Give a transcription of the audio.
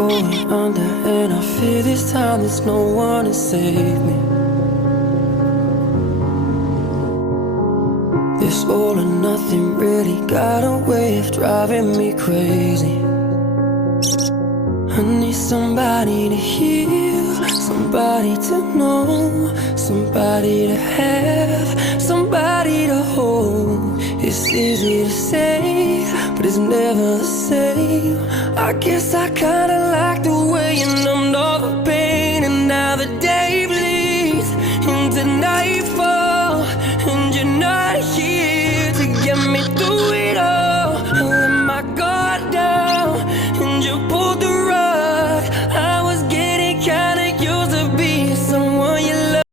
going under, and I fear this time there's no one to save me. This all or nothing really got a way of driving me crazy. I need somebody to heal, somebody to know, somebody to have, somebody to hold. It's easy to say, but it's never the same. I guess I kinda like the way you numbed all the pain, and now the day bleeds into nightfall, and you're not here to get me through it all.